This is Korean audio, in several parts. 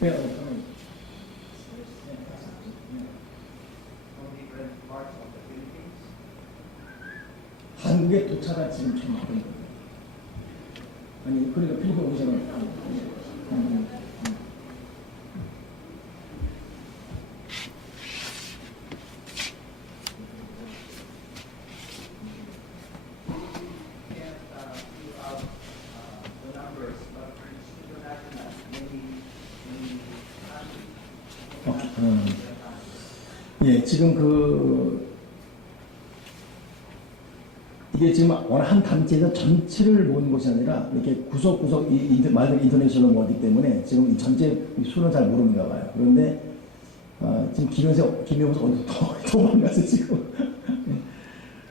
네, 한국에 도착한 지금 처음 하는 거예요. 아니, 그러니까 필리핀 오기 전에. 예, 지금 이게 지금 어느 한 단체에서 전체를 모은 것이 아니라 이렇게 구석구석 말들 인터내셔널 모이기 때문에 지금 이 전체 수는 잘 모르는가 봐요. 그런데 지금 김영수 어디서 도망가서 지금.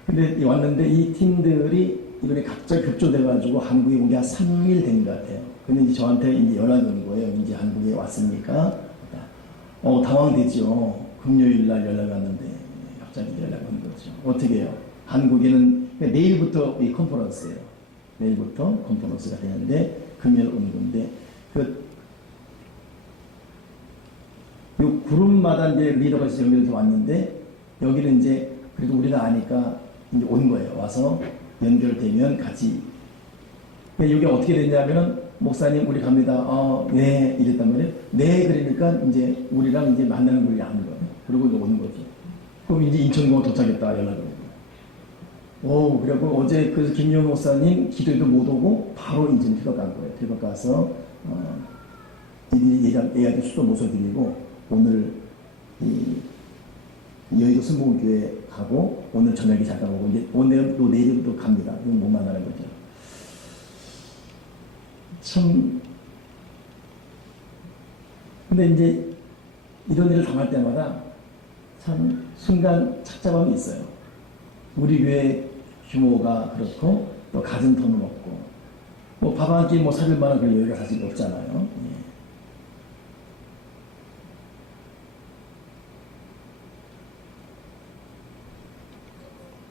근데 왔는데 이 팀들이 이번에 갑자기 급조돼가지고 한국에 온 게 한 3일 된 것 같아요. 근데 이제 저한테 이제 연락이 온 거예요. 이제 한국에 왔으니까. 당황되죠. 금요일 날 연락이 왔는데 갑자기 연락이 온 거죠. 어떻게 해요? 한국에는 내일부터 이 컨퍼런스예요. 내일부터 컨퍼런스가 되는데 금요일 오는 건데 요 그룹마다 이제 리더가 연결해서 왔는데 여기는 이제 그래도 우리가 아니까 이제 온 거예요. 와서 연결되면 같이. 여기 어떻게 됐냐면은 목사님 우리 갑니다. 네 이랬단 말이에요. 네 그러니까 이제 우리랑 이제 만나는 분이 아닌 거예요. 그리고 이제 오는 거죠. 그럼 이제 인천공항 도착했다 연락을 오고. 그리고 어제 그 김용 목사님 기도에도 못 오고 바로 인천 휴가 간 거예요. 휴가 가서 예약의 수도 모셔드리고 오늘 이 여의도 순복음교회 가고 오늘 저녁에 잠깐 오고 이제 오늘 또 내일부터 갑니다. 이건 못 만나는 거죠. 참 근데 이제 이런 일을 당할 때마다 참 순간 착잡함이 있어요. 우리 교회 규모가 그렇고 또 가진 돈은 없고 뭐 밥 한 끼 뭐 사줄 만한 그런 여유가 사실 없잖아요. 예.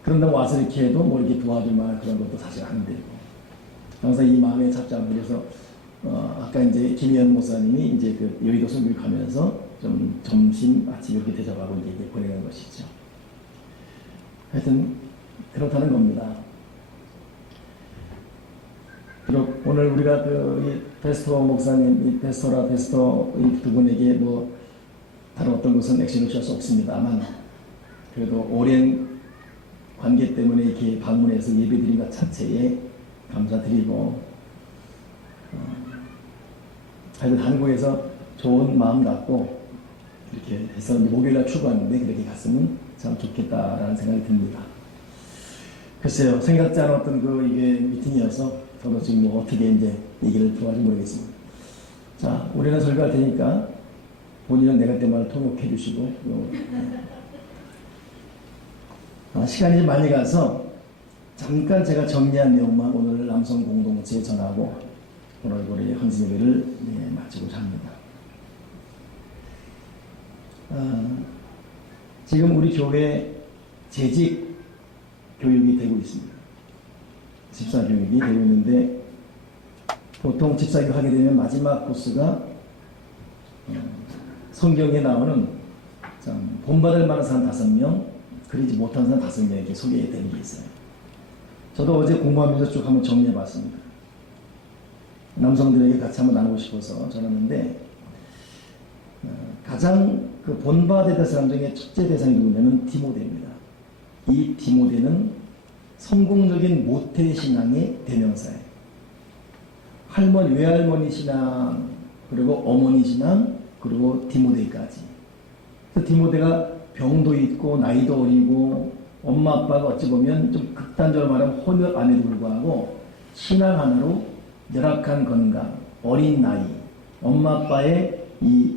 그런다고 와서 이렇게 해도 뭐 이렇게 도와줄 만한 그런 것도 사실 안 되고 항상 이 마음에 잡잡고 그래서 아까 이제 김희연 목사님이 이제 그 여의도 선교를 가면서 좀 점심 아침 이렇게 대접하고 이제 보내는 것이죠. 하여튼 그렇다는 겁니다. 비록 오늘 우리가 이 베스토 목사님, 이 베스토 이 두 분에게 뭐 다른 어떤 것은 액션을 취할 수 없습니다만 그래도 오랜 관계 때문에 이렇게 방문해서 예배드린 것 자체에 감사드리고 하여튼 한국에서 좋은 마음 갖고 이렇게 해서 목요일날 출발하는데 그렇게 갔으면 참 좋겠다라는 생각이 듭니다. 글쎄요, 생각지 않았던 이게 미팅이어서 저도 지금 뭐 어떻게 이제 얘기를 들어갈지 모르겠습니다. 자, 우리는 설교할 테니까 본인은 내가 때마다 통역해 주시고 시간이 많이 가서 잠깐 제가 정리한 내용만 오늘 남성 공동체에 전하고 오늘 우리 헌신 예배를 마치고자 합니다. 지금 우리 교회 재직 교육이 되고 있습니다. 집사 교육이 되고 있는데 보통 집사 교육 하게 되면 마지막 코스가 성경에 나오는 본받을 만한 사람 5명, 그러지 못한 사람 5명에게 소개되는 게 있어요. 저도 어제 공부하면서 쭉 한번 정리해 봤습니다. 남성들에게 같이 한번 나누고 싶어서 전했는데 가장 본받아야 될 사람 중에 첫째 대상이 누구냐면 디모데입니다. 이 디모데는 성공적인 모태신앙의 대명사예요. 외할머니 신앙, 그리고 어머니 신앙, 그리고 디모데까지. 그래서 디모데가 병도 있고 나이도 어리고 엄마 아빠가 어찌 보면 좀 극단적으로 말하면 혼혈 안에도 불구하고 신앙 하나로 열악한 건강, 어린 나이, 엄마 아빠의 이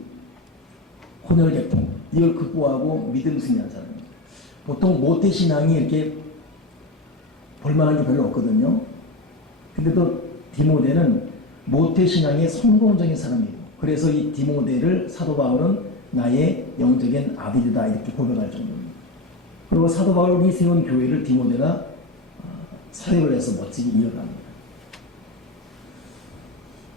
혼혈 계통 이걸 극복하고 믿음 승리한 사람입니다. 보통 모태신앙이 이렇게 볼만한 게 별로 없거든요. 근데 또 디모데는 모태신앙의 성공적인 사람이고 그래서 이 디모데를 사도 바울은 나의 영적인 아들이다 이렇게 고백할 정도입니다. 그리고 사도 바울이 세운 교회를 디모데가 사역을 해서 멋지게 이어갑니다.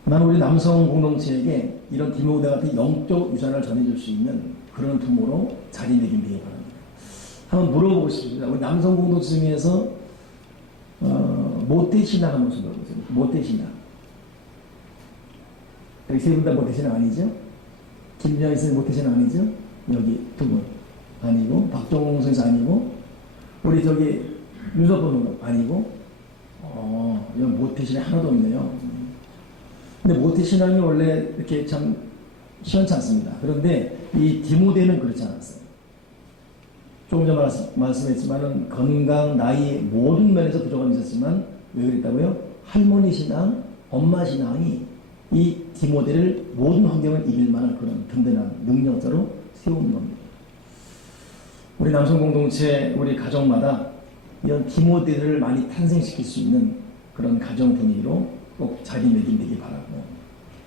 나는 우리 남성 공동체에게 이런 디모데 같은 영적 유산을 전해줄 수 있는 그런 부모로 자리매김되기 바랍니다. 한번 물어보고 싶습니다. 우리 남성 공동체 중에서 모태신앙 한번 물어보세요. 모태신앙. 여기 세 분 다 모태신앙 아니죠? 김정희 선생님 모태신앙 아니죠? 여기 두 분 아니고, 박종홍 선생 아니고, 우리 저기 윤석본 아니고, 여기 모태신앙이 하나도 없네요. 근데 모태신앙이 원래 이렇게 참 시원치 않습니다. 그런데 이 디모데는 그렇지 않았어요. 조금 전 말씀했지만은 건강, 나이 모든 면에서 부족함이 있었지만 왜 그랬다고요? 할머니 신앙, 엄마 신앙이 이 디모데를 모든 환경을 이길 만한 그런 든든한 능력자로 세우는 겁니다. 우리 남성 공동체, 우리 가정마다 이런 디모데를 많이 탄생시킬 수 있는 그런 가정 분위기로 꼭 자리매김되기 바라고,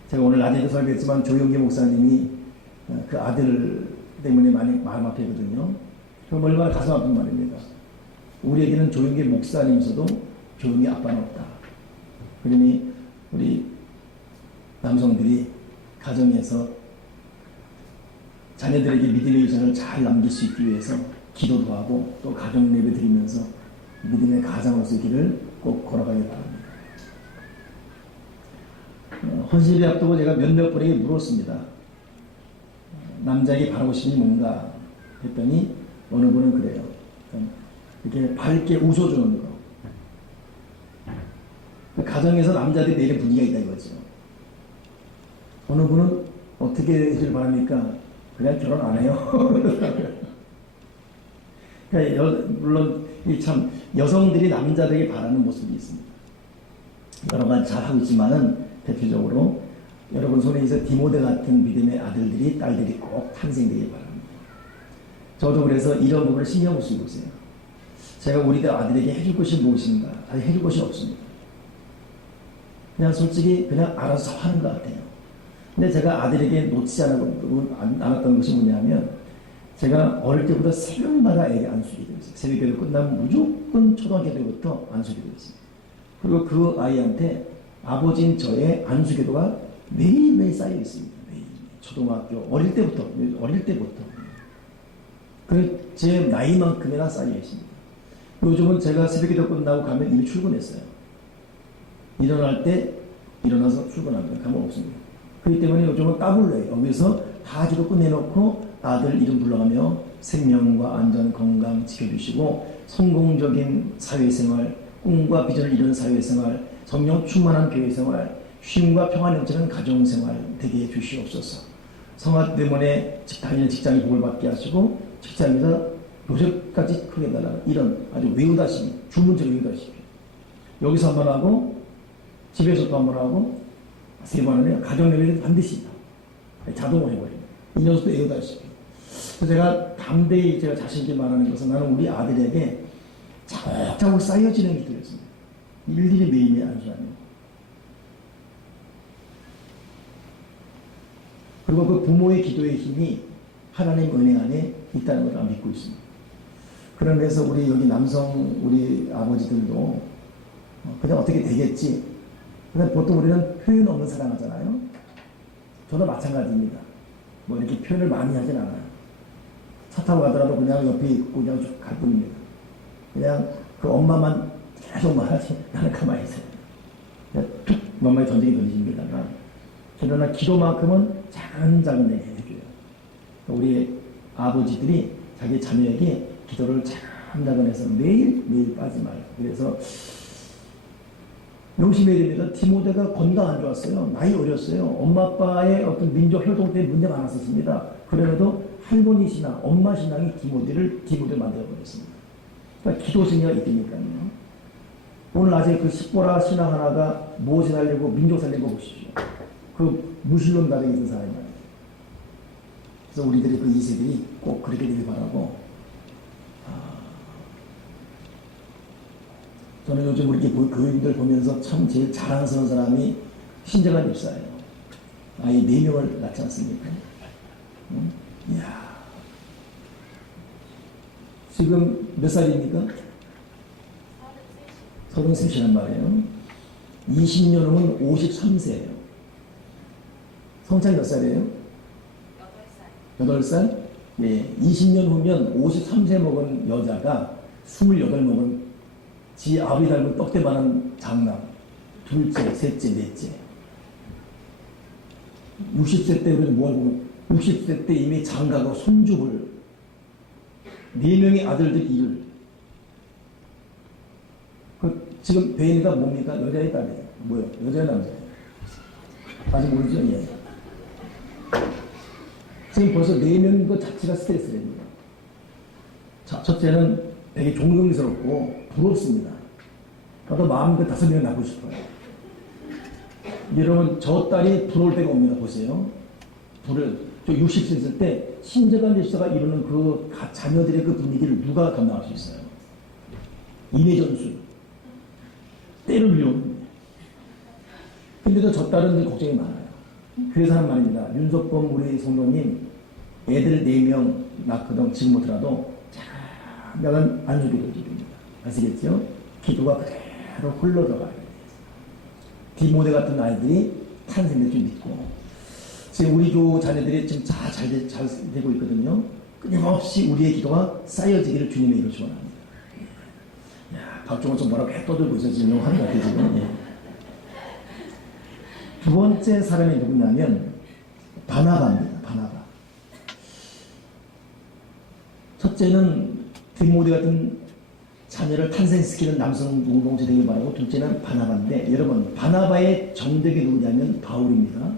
제가 오늘 낮에도 설교했지만 조영기 목사님이 그 아들 때문에 많이 마음 아프거든요. 정말 얼마나 가슴 아픈 말입니다. 우리에게는 조영기 목사님이서도 조영기 아빠는 없다. 그러니 우리 남성들이 가정에서 자녀들에게 믿음의 유산을 잘 남길 수 있기 위해서 기도도 하고 또 가정 예배 드리면서 믿음의 가장으로서의 길을 꼭 걸어가기 바랍니다. 헌신일에 앞두고 제가 몇몇 분에게 물었습니다. 남자에게 바라고 싶은 게 뭔가 했더니 어느 분은 그래요. 이렇게 밝게 웃어주는 거. 가정에서 남자들이 내리는 분위기가 있다 이거죠. 어느 분은 어떻게 되길 바랍니까? 그냥 결혼 안 해요. 그러니까 물론 참 여성들이 남자들에게 바라는 모습이 있습니다. 여러 가지 잘하고 있지만은 대표적으로 여러분 손에 있어 디모데 같은 믿음의 아들들이 딸들이 꼭 탄생되길 바랍니다. 저도 그래서 이런 부분을 신경을 쓰고 있어요. 제가 우리 아들에게 해줄 것이 무엇인가? 아니 해줄 것이 없습니다. 그냥 솔직히 그냥 알아서 하는 것 같아요. 근데 제가 아들에게 놓치지 않았던 것이 뭐냐면, 제가 어릴 때부터 새벽마다 애기 안수기 되었어요. 새벽기도 끝나면 무조건 초등학교 때부터 안수기 되었습니다. 그리고 그 아이한테 아버지인 저의 안수기도가 매일매일 쌓여 있습니다. 매일. 초등학교 어릴 때부터. 그 제 나이만큼이나 쌓여 있습니다. 요즘은 제가 새벽기도 끝나고 가면 이미 출근했어요. 일어날 때 일어나서 출근합니다. 가면 없습니다. 그렇기 때문에 요즘은 따블로예요. 여기서 다 기도 끝내놓고 아들 이름 불러가며 생명과 안전, 건강 지켜주시고 성공적인 사회생활, 꿈과 비전을 이루는 사회생활, 성령 충만한 교회생활, 쉼과 평안 넘치는 가정생활 되게 해주시옵소서. 성화 때문에 당연히 직장이 복을 받게 하시고 직장에서 요새까지 크게 달라는 이런 아주 외우다시피, 주문처럼 외우다시피 여기서 한번 하고 집에서도 한번 하고 세 번 하면 가정예배는 반드시 자동으로 해버립니다. 이 녀석도 외우다시피. 그래서 제가 담대히 제가 자신있게 말하는 것은, 나는 우리 아들에게 차곡차곡 쌓여지는 게 되었습니다. 일일이 매일매일 안수하는. 그리고 그 부모의 기도의 힘이 하나님 은혜 안에 있다는 걸 믿고 있습니다. 그런 데서 우리 여기 남성 우리 아버지들도 그냥 어떻게 되겠지. 근데 보통 우리는 표현 없는 사랑하잖아요. 저도 마찬가지입니다. 뭐 이렇게 표현을 많이 하진 않아요. 차 타고 가더라도 그냥 옆에 있고 그냥 쭉 갈 뿐입니다. 그냥 그 엄마만 계속 말하지, 나는 가만히 있어요. 그냥 툭 엄마의 던지기 던집니다가, 그러나 기도만큼은 작은 얘기 해줘요. 우리 아버지들이 자기 자녀에게 기도를 작은 해서 매일 빠지 말고. 그래서 명심해야 됩니다. 디모데가 건강 안 좋았어요. 나이 어렸어요. 엄마 아빠의 어떤 민족 혈통 때문에 문제가 많았었습니다. 그래도 할머니 신앙, 엄마 신앙이 디모데를 만들어버렸습니다. 그러니까 기도생이가 있으니까요. 오늘 낮에 그 십보라 신앙 하나가 무엇을 살리고 민족 살리고 보십시오. 그 무신론 가정에 있는 사람이에요. 그래서 우리들이 그 2세들이 꼭 그렇게 되길 바라고, 저는 요즘 이렇게 교인들 보면서 참 제일 자랑스러운 사람이 신재관 집사예요. 아이 4명을 낳지 않습니까? 응? 이야. 지금 몇 살입니까? 33이란 말이에요. 20년 후면 53세예요. 성찬이 몇 살이에요? 8살. 8살? 예, 20년 후면 53세 먹은 여자가 28 먹은 지 아버지 닮은 떡대만한 장남, 둘째, 셋째, 넷째. 60세 때 우리는 뭐 하고 60세 때 이미 장가가 손주를 4명의 아들들 일을 지금 배인이가 뭡니까? 여자의 딸이에요. 뭐요? 여자의 남자예요. 아직 모르죠? 예. 지금 벌써 4명인 것 자체가 스트레스랍니다. 자, 첫째는 되게 존경스럽고 부럽습니다. 나도 마음껏 5명 낳고 싶어요. 여러분, 저 딸이 부러울 때가 옵니다. 보세요. 저 60세 있을 때 신재관 집사가 이루는 그 자녀들의 그 분위기를 누가 감당할 수 있어요? 인해전술. 때를 밀어옵니다. 근데도 저 딸은 걱정이 많아요. 그래서 하는 말입니다. 윤석범 우리 성도님 애들 4명 낳거든 지금 못하라도 잠깐은 안주기도 기도입니다. 아시겠죠? 기도가 그대로 흘러들어가야 돼요. 디모데 같은 아이들이 탄생될 줄 믿고 지금 우리 교우 자녀들이 지금 잘 되고 있거든요. 끊임없이 우리의 기도가 쌓여지기를 주님의 이름으로 축원합니다. 야, 박종원 좀 뭐라고 떠들고 있어요. 지금 하는 것 같아요. 지금. 예. 두 번째 사람이 누구냐면 바나바입니다. 바나바. 첫째는 디모데 같은 자녀를 탄생시키는 남성 공동체 되길 바라고 둘째는 바나바인데 여러분 바나바의 정적이 누구냐면 바울입니다.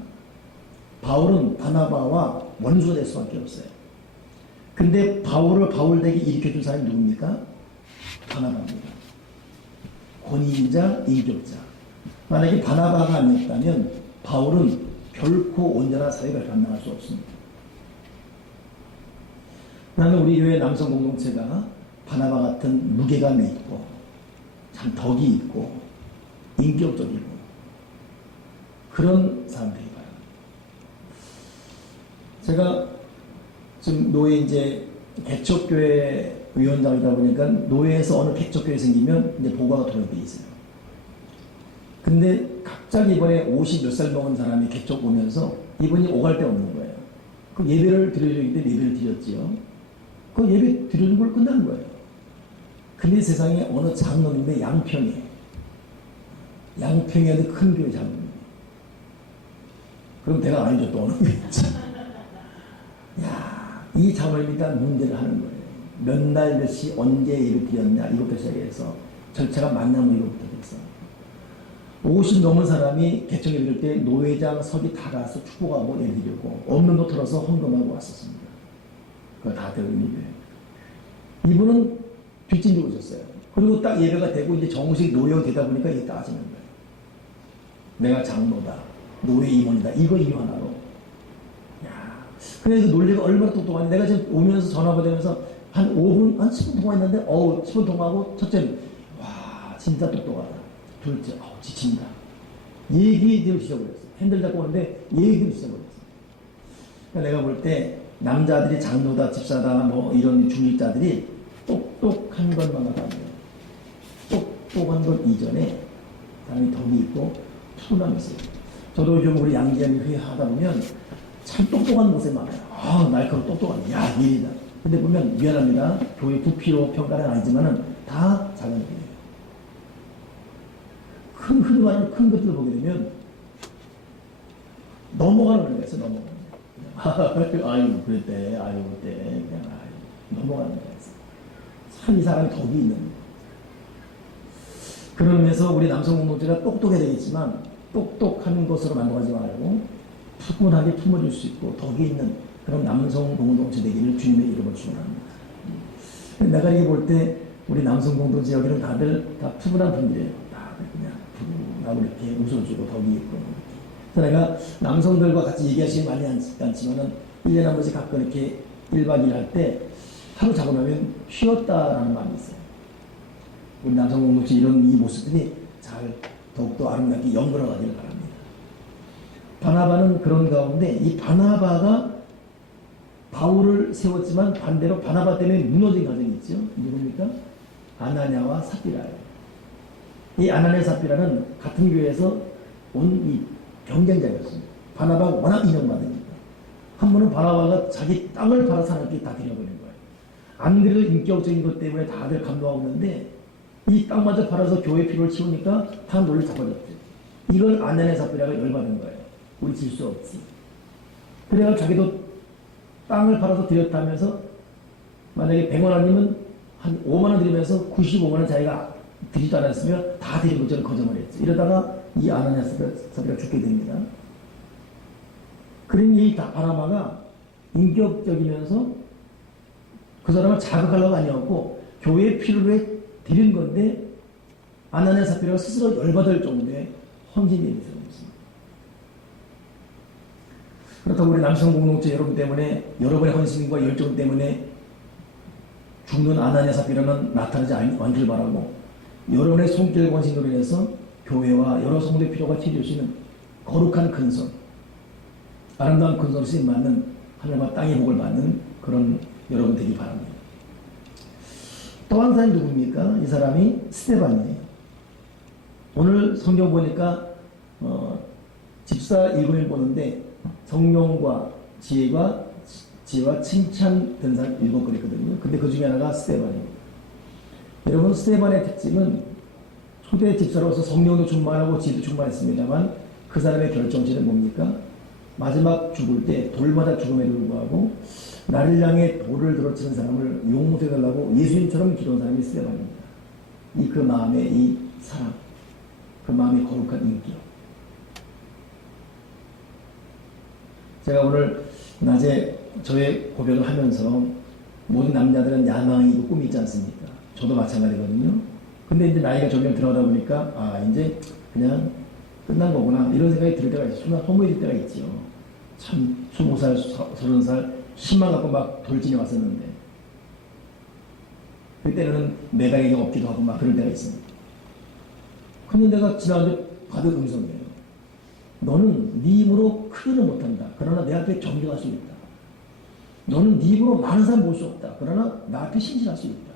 바울은 바나바와 원수가 될 수밖에 없어요. 근데 바울을 바울되게 일으켜준 사람이 누굽니까? 바나바입니다. 권위자, 인격자. 만약에 바나바가 아니었다면 바울은 결코 온전한 사역을 감당할 수 없습니다. 나는 우리 교회 남성 공동체가 바나바 같은 무게감이 있고 참 덕이 있고 인격적이고 그런 사람들이 봐요. 제가 지금 노예 이제 개척교회 위원장이다 보니까 노예에서 어느 개척교회 생기면 이제 보고가 들어오게 돼 있어요. 근데 갑자기 이번에 50 몇 살 먹은 사람이 개척 오면서 이분이 오갈 데 없는 거예요. 그 예배를 드려주기 때문에 예배를 드렸지요. 그 예배 드려준 걸 끝나는 거예요. 근데 세상에 어느 장로님의 양평에 큰 교회 장로님. 그럼 내가 아니죠 또 어느 교회지. 야, 이 장로님이 다 문제를 하는 거예요. 몇 날 몇 시 언제 예배 드렸냐 이것부터 시작해서 절차가 만나면 이것부터 됐어. 50 넘은 사람이 개척 예배를 때 노회장 서기 다 가서 축복하고 예배 드리고 없는 거 털어서 헌금하고 왔었습니다. 그거 다 들은 예배. 이분은 뒷짐지고 있었어요. 그리고 딱 예배가 되고 이제 정식 노예가 되다 보니까 이게 따지는 거예요. 내가 장로다, 노예 임원이다. 이거 이유 하나로. 야, 그래서 논리가 얼마나 똑똑하니. 내가 지금 오면서 전화 받으면서 한 5분, 한 10분 통화했는데, 10분 통화하고 첫째는 와, 진짜 똑똑하다. 둘째, 지친다. 얘기를 시작버렸어. 핸들 잡고 오는데 얘기를 시작버렸어. 그러니까 내가 볼 때 남자들이 장로다, 집사다, 뭐 이런 중직자들이 똑똑한 것만 하다면 똑똑한 것 이전에 사람이 덕이 있고 푸른함이 있어요. 저도 좀 우리 양지연이 회의하다 보면 참 똑똑한 곳에 많아요. 날카롭고 똑똑한, 야, 일이다. 근데 보면 미안합니다. 교회 부피로 평가는 아니지만은 다 작은 일이에요. 흔히 말하는 큰 것들을 보게 되면 넘어가는 거예요. 넘어가는 거예요. 아유, 그랬대. 아유, 그때. 그냥, 넘어가는 거예요. 참 이 사람이 덕이 있는 거예요. 그런 의미에서 우리 남성 공동체가 똑똑해야 되겠지만 똑똑한 것으로 만들어가지 말고 푸근하게 품어줄 수 있고 덕이 있는 그런 남성 공동체 되기를 주님의 이름으로 축원합니다. 내가 이렇게 볼 때 우리 남성 공동체 여기는 다들 다 푸근한 분들이에요. 다들 그냥 푸근하고 이렇게 웃어주고 덕이 있고. 그래서 내가 남성들과 같이 얘기하시기 많이 않지만은 1년에 한 번씩 가끔 이렇게 1박 2일 할 때 하루 자고 나면 쉬었다라는 마음이 있어요. 우리 남성 공동체 이런 이 모습들이 잘 더욱더 아름답게 연결하기를 바랍니다. 바나바는 그런 가운데 이 바나바가 바울을 세웠지만 반대로 바나바 때문에 무너진 가정이 있죠. 누굽니까? 아나냐와 삽비라예요. 이 아나냐 삽비라는 같은 교회에서 온 이 경쟁자였습니다. 바나바가 워낙 인정받으니까. 한 번은 바나바가 자기 땅을 팔아 사람들이 다 들여버린 거예요. 안 그래도 인격적인 것 때문에 다들 감동하고 있는데 이 땅마저 팔아서 교회 필요를 채우니까 다 논리 잡아줬대. 이걸 아나니아 삽비라가 열받은 거예요. 우리 질 수 없지. 그래야 자기도 땅을 팔아서 드렸다면서 만약에 100원 아니면 한 5만 원 드리면서 95만 원 자기가 드리지도 않았으면 다 드리고 저는 거짓말 했죠. 이러다가 이 아나니아 삽비라가 죽게 됩니다. 그러니 이 바나바가 인격적이면서 그 사람을 자극하려고 아니었고 교회의 필요를 드린 건데 아나니아 삽비라가 스스로 열받을 정도의 헌신이 있었습니다. 그렇다고 우리 남성 공동체 여러분 때문에 여러분의 헌신과 열정 때문에 죽는 아나니아 삽비라는 나타나지 않기를 바라고 여러분의 손길과 헌신으로 인해서 교회와 여러 성도의 필요가 채워질 수 있는 거룩한 큰손, 아름다운 큰손을 쓰임 받는 하늘과 땅의 복을 받는 그런 여러분 되기 바랍니다. 또 한 사람이 누굽니까? 이 사람이 스데반이에요. 오늘 성경 보니까 집사 읽음을 보는데 성령과 지혜와 칭찬 된사를 읽어버렸거든요. 근데 그 중에 하나가 스데반입니다. 여러분 스데반의 특징은 초대 집사로서 성령도 충만하고 지혜도 충만했습니다만 그 사람의 결정체는 뭡니까? 마지막 죽을 때 돌마다 죽음에도 불구하고 나를 향해 돌을 들어치는 사람을 용서해달라고 예수님처럼 기도한 사람이 스데반입니다. 그 마음의 이 사랑, 그 마음의 거룩한 인격. 제가 오늘 낮에 저의 고백을 하면서 모든 남자들은 야망이 있고 꿈이 있지 않습니까? 저도 마찬가지거든요. 근데 이제 나이가 점점 들어가다 보니까 이제 그냥 끝난 거구나 이런 생각이 들 때가 있어요. 소모일 때가 있죠. 참 20살, 30살 희망 갖고 막 돌진해 왔었는데 그때는 매달리기 없기도 하고 막 그럴 때가 있습니다. 근데 내가 지난주에 받은 음성이에요. 너는 네 힘으로 크게는 못한다. 그러나 내 앞에 존경할 수 있다. 너는 네 힘으로 많은 사람 볼 수 없다. 그러나 나 앞에 신실할 수 있다.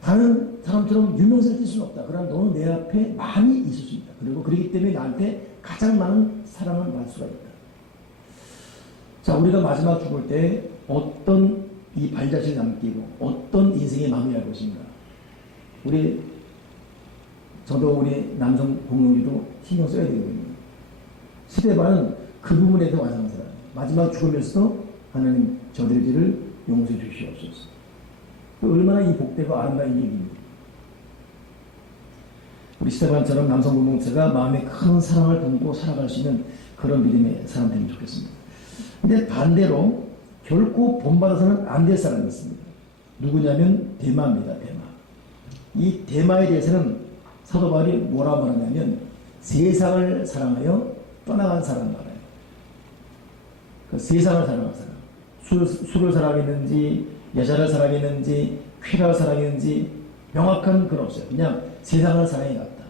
다른 사람처럼 유명세를 띌 수는 없다. 그러나 너는 내 앞에 많이 있을 수 있다. 그리고 그렇기 때문에 나한테 가장 많은 사랑을 받을 수가 있다. 자, 우리가 마지막 죽을 때 어떤 이 발자취를 남기고 어떤 인생의 마무리할 것인가. 저도 우리 남성 공동체도 신경 써야 되거든요. 스데반은 그 부분에서 완성한 사람. 마지막 죽으면서도 하나님 저들을 용서해 주시옵소서. 얼마나 이 복되고 아름다운 인격입니다. 우리 스데반처럼 남성 공동체가 마음에 큰 사랑을 품고 살아갈 수 있는 그런 믿음의 사람 되면 좋겠습니다. 근데 반대로 결코 본받아서는 안 될 사람이 있습니다. 누구냐면 데마입니다. 데마. 이 데마에 대해서는 사도 바울이 뭐라고 말하냐면 세상을 사랑하여 떠나간 사람 말아요. 그 세상을 사랑한 사람. 술을 사랑했는지 여자를 사랑했는지 쾌락을 사랑했는지 명확한 건 없어요. 그냥 세상을 사랑해 갔다.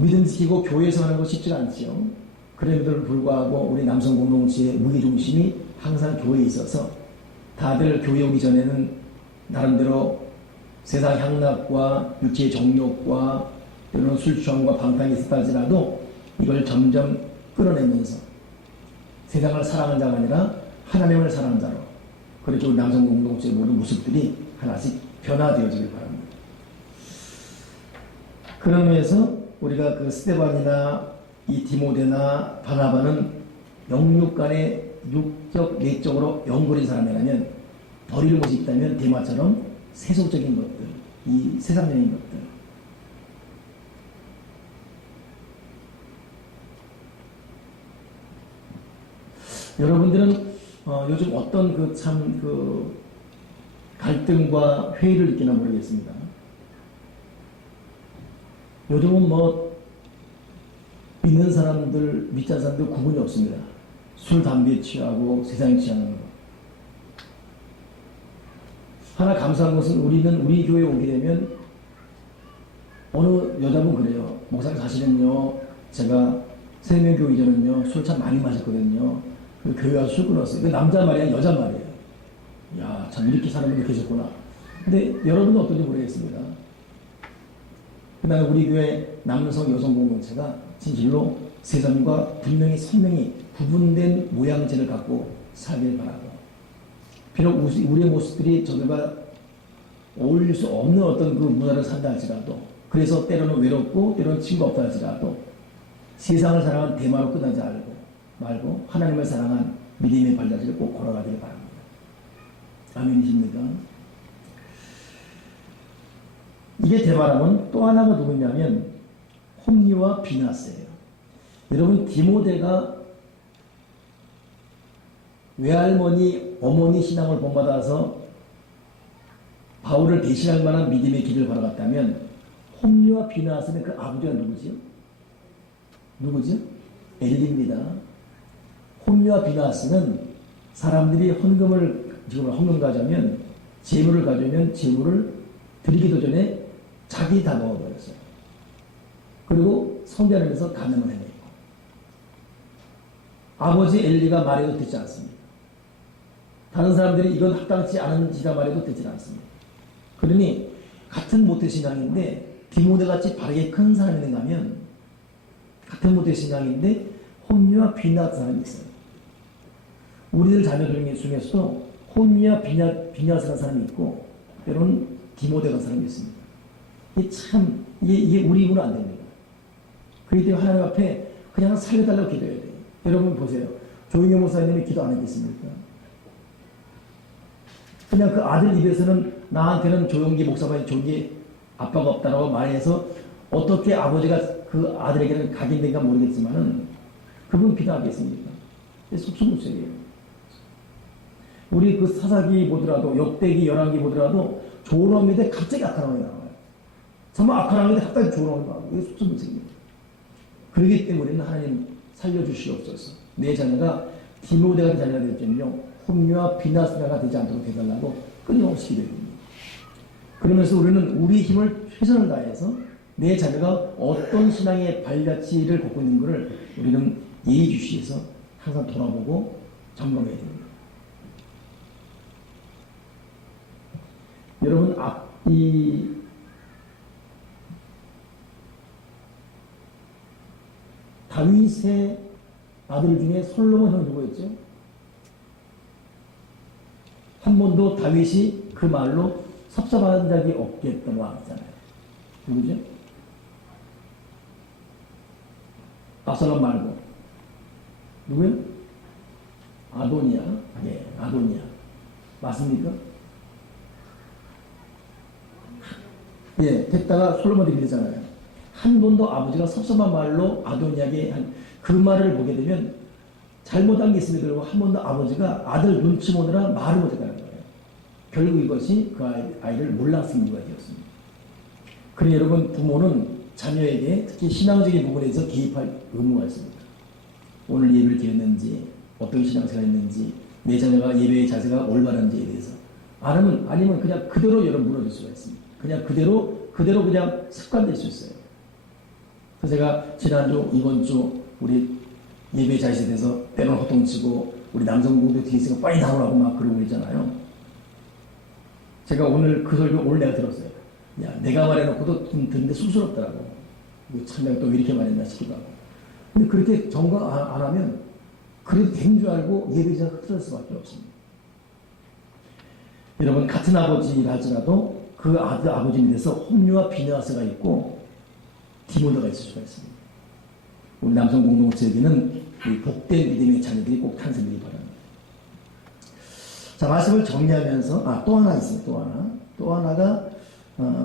믿음 지키고 교회에서 하는 거 쉽지가 않지요. 그럼에도 불구하고 우리 남성 공동체의 무게중심이 항상 교회에 있어서 다들 교회 오기 전에는 나름대로 세상 향락과 육체의 정욕과 또는 술 취함과 방탕이 있었다 할지라도 이걸 점점 끌어내면서 세상을 사랑하는 자가 아니라 하나님을 사랑하는 자로 그렇게 우리 남성 공동체의 모든 모습들이 하나씩 변화되어지길 바랍니다. 그런 의미에서 우리가 그 스데반이나 이 디모데나 바나바는 영육 간의 육적, 내적으로 연골인 사람이라면 버릴 것이 있다면 데마처럼 세속적인 것들, 이 세상적인 것들. 여러분들은 요즘 어떤 그 갈등과 회의를 느끼나 모르겠습니다. 요즘은 믿는 사람들, 믿지 않는 사람들 구분이 없습니다. 술, 담배 취하고 세상에 취하는 거. 하나 감사한 것은 우리는 우리 교회에 오게 되면 어느 여자분 그래요. 목사님 사실은요, 제가 생명교회 이전은요, 술 참 많이 마셨거든요. 그리고 교회 와서 술 끊었어요. 그 남자 말이야, 여자 말이에요. 야, 참 이렇게 사는 분이 계셨구나. 근데 여러분은 어떤지 모르겠습니다. 그다음에 우리 교회 남성 여성 공동체가 진실로 세상과 분명히 선명히 구분된 모양새를 갖고 살길 바라고, 비록 우리의 모습들이 저들과 어울릴 수 없는 어떤 그 문화를 산다 할지라도, 그래서 때로는 외롭고 때로는 친구가 없다 할지라도 세상을 사랑한 대마로 끝나지 말고 하나님을 사랑한 믿음의 발자취를 꼭 걸어가기를 바랍니다. 아멘이십니까? 이게 대바람은 또 하나가 누구냐면 홈리와 비나스예요. 여러분, 디모데가 외할머니, 어머니 신앙을 본받아서 바울을 대신할 만한 믿음의 길을 걸어갔다면, 홈리와 비나스는 그 아버지가 누구죠? 엘리입니다. 홈리와 비나스는 사람들이 헌금 가져면, 재물을 가져면 재물을 드리기도 전에 자기 다 먹어버렸어요. 그리고 성전에서 간음을 해냈고, 아버지 엘리가 말해도 듣지 않습니다. 다른 사람들이 이건 합당치 않은 짓이다 말해도 듣지 않습니다. 그러니 같은 모태신앙인데 디모데같이 바르게 큰 사람이 있는가 하면, 같은 모태신앙인데 홈리와 비나스 사람이 있어요. 우리들 자녀들 중에서도 홈리와 비나스라는 사람이 있고 때로는 디모데라는 사람이 있습니다. 이게 우리 입으로 안 됩니다. 그렇기 때문에 하나님 앞에 그냥 살려달라고 기도해야 돼요. 여러분 보세요. 조용현 목사님이 기도 안 했겠습니까? 그냥 그 아들 입에서는 나한테는 조용기 목사만이 조용기 아빠가 없다라고 말해서 어떻게 아버지가 그 아들에게는 각인된가 모르겠지만은 그분 기도하겠습니까? 속수무책이에요. 우리 그 사사기 보더라도, 역대기, 열왕기 보더라도 좋은 왕인데 갑자기 악한 왕이 나와요. 정말 악한 왕인데 갑자기 좋은 왕이 나와요. 이게 속수무책입니다. 그렇기 때문에 우리는 하나님 살려주시옵소서. 내 자녀가 디모데 같은 자녀가 될 줄요, 홈리와 비나스가 되지 않도록 해달라고 끊임없이 기도합니다. 그러면서 우리는 우리 힘을 최선을 다해서 내 자녀가 어떤 신앙의 발자취를 걷고 있는 것을 우리는 예의주시해서 항상 돌아보고 점검해야 됩니다. 여러분, 다윗의 아들 중에 솔로몬 형 누구였죠? 한 번도 다윗이 그 말로 섭섭한 적이 없겠던 왕이잖아요. 누구죠? 압살롬 말고 누구요? 아도니아. 예, 아도니아. 맞습니까? 예, 됐다가 솔로몬이 그러잖아요. 한 번도 아버지가 섭섭한 말로 아도니아에게 한 그 말을 보게 되면 잘못한 게 있음에도 불구하고 한 번도 아버지가 아들 눈치 보느라 말을 못했다는 거예요. 결국 이것이 그 아이를 몰락시킨 이유가 되었습니다. 그러니 여러분, 부모는 자녀에게 특히 신앙적인 부분에서 개입할 의무가 있습니다. 오늘 예배를 드렸는지, 어떤 신앙생활을 했는지, 내 자녀가 예배의 자세가 올바른지에 대해서 아니면 그냥 그대로 여러분 무너질 수가 있습니다. 그냥 그대로 그냥 습관될 수 있어요. 그래서 제가 지난주, 이번주 우리 예배 자세에 대해서 때로는 호통치고 우리 남성분들 뒤에 있으니까 빨리 나오라고 막 그러고 있잖아요. 제가 오늘 그 설교 오늘 내가 들었어요. 야, 내가 말해놓고도 좀 듣는데 쑥스럽더라고. 참 내가 또 왜 이렇게 말했나 싶기도 하고. 근데 그렇게 점검 안 하면 그래도 된 줄 알고 예배자가 흐트러질 수밖에 없습니다. 여러분, 같은 아버지라 할지라도 그 아버지 밑에서 홈리와 비나스가 있고 디모데가 있을 수가 있습니다. 우리 남성 공동체에게는 이 복된 믿음의 자녀들이 꼭 탄생되기 바랍니다. 자, 말씀을 정리하면서 또 하나 있습니다. 또 하나가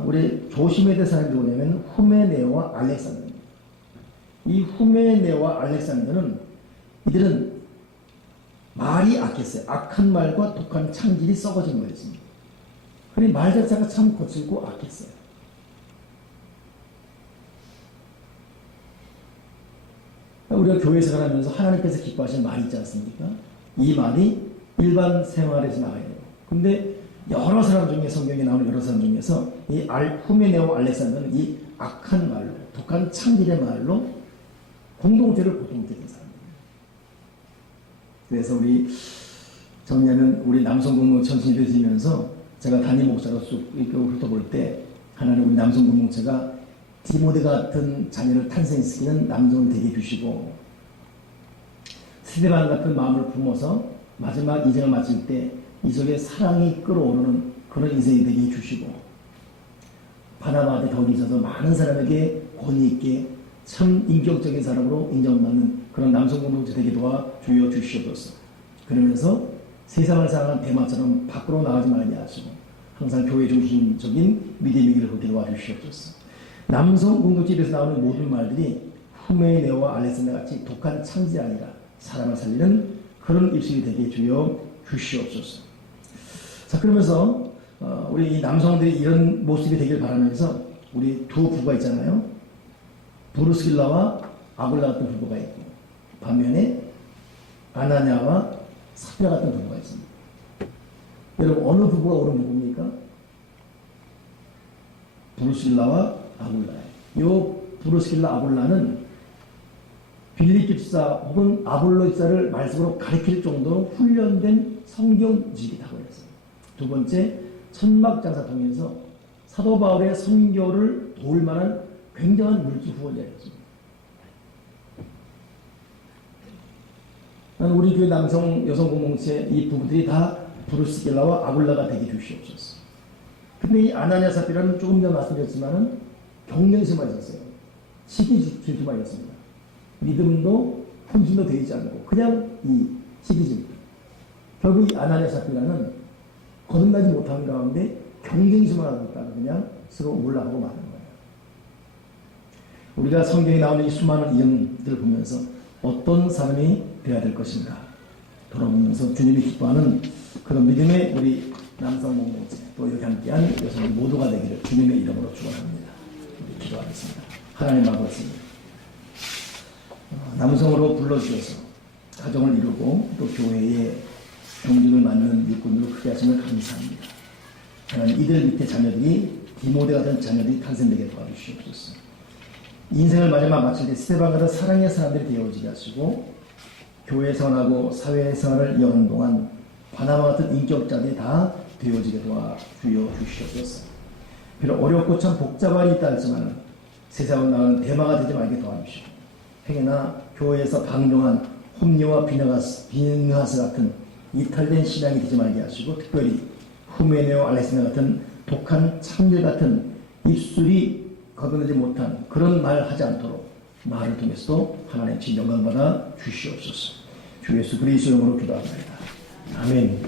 우리 조심해야 될 사람이 누구냐면 후메네오와 알렉산더입니다. 이 후메네오와 알렉산더는 이들은 말이 악했어요. 악한 말과 독한 창질이 썩어진 말이었습니다. 그러니 말 자체가 참 거칠고 악했어요. 우리가 교회 생활하면서 하나님께서 기뻐하시는 말이 있지 않습니까? 이 말이 일반 생활에서 나와야 돼요. 근데 여러 사람 중에, 성경에 나오는 여러 사람 중에서 이 후메네오 알렉산더는 이 악한 말로, 독한 창질의 말로 공동체를 고통케 된 사람입니다. 그래서 우리 정리하면 우리 남성 공동체 전신이 되시면서 제가 담임 목사로 쭉 훑어볼 때 하나는 우리 남성 공동체가 디모데 같은 자녀를 탄생시키는 남성을 되게 해주시고 스데반 같은 마음을 품어서 마지막 인생을 마칠 때 이 속에 사랑이 끓어오르는 그런 인생이 되게 해주시고 바나바한테 덕이 있어서 많은 사람에게 권위 있게 참 인격적인 사람으로 인정받는 그런 남성 공동체 되게 도와주여 주시옵소서. 그러면서 세상을 사랑하는 대마처럼 밖으로 나가지 말게 하시고 항상 교회 중심적인 믿음의 길을 걷게 도와주시옵소서. 남성 공동체에서 나오는 모든 말들이 후메네오와 알렉산더 같이 독한 창지 아니라 사람을 살리는 그런 입술이 되게 주여 주시옵소서. 자, 그러면서 우리 이 남성들이 이런 모습이 되길 바라면서 우리 두 부부가 있잖아요. 브루스길라와 아굴라 같은 부부가 있고 반면에 아나냐와 사피라 같은 부부가 있습니다. 여러분 어느 부부가 옳은 부부입니까? 브루스길라와 아굴라예요. 요 브루스길라 아굴라는 빌리 집사 혹은 아볼로 집사를 말씀으로 가리킬 정도로 훈련된 성경직이라고 했어요. 두 번째, 천막장사 통해서 사도 바울의 선교를 도울 만한 굉장한 물주 후원자였습니다. 우리 교회 남성 여성 공동체 이 부부들이 다 브루스길라와 아굴라가 되게 주시옵소서. 근데 이 아나냐 사피라는 조금 전에 말씀드렸지만은 경쟁심만 있었어요. 시기 질투만 있었습니다. 믿음도 헌신도 되지 않고 그냥 이 시기 질투. 결국 이 아나냐 사피라는 거듭나지 못한 가운데 경쟁심을 하고 있다가 그냥 서로 올라가고 마는 거예요. 우리가 성경에 나오는 이 수많은 이름들을 보면서 어떤 사람이 되어야 될 것인가 돌아보면서 주님이 기뻐하는 그런 믿음의 우리 남성 공동체 또 여기 함께한 여성 모두가 되기를 주님의 이름으로 축원합니다. 우리 기도하겠습니다. 하나님 아버지, 남성으로 불러주셔서 가정을 이루고 또 교회에 경직을 맡는 일꾼으로 크게 하심을 감사합니다. 하나님 이들 밑에 자녀들이 디모데 같은 자녀들이 탄생되게 도와주시옵소서. 인생을 마지막 마칠 때 스데반 같은 사랑의 사람들이 되어지게 하시고 교회 생활하고 사회 생활을 이어가는 동안 바나바 같은 인격자들이 다 되어지게 도와주여 주시옵소서. 비록 어렵고 참 복잡한 일이 있다 할지만 세상을 나가는 대마가 되지 말게 도와주시고 행여나 교회에서 방종한 홈리와 비느하스 같은 이탈된 신앙이 되지 말게 하시고 특별히 후메네오 알렉산더 같은 독한 창들 같은 입술이 거듭나지 못한 그런 말 하지 않도록 말을 통해서도 하나님 진 영광받아 주시옵소서. 주 예수 그리스도 이름으로 기도합니다. 아멘.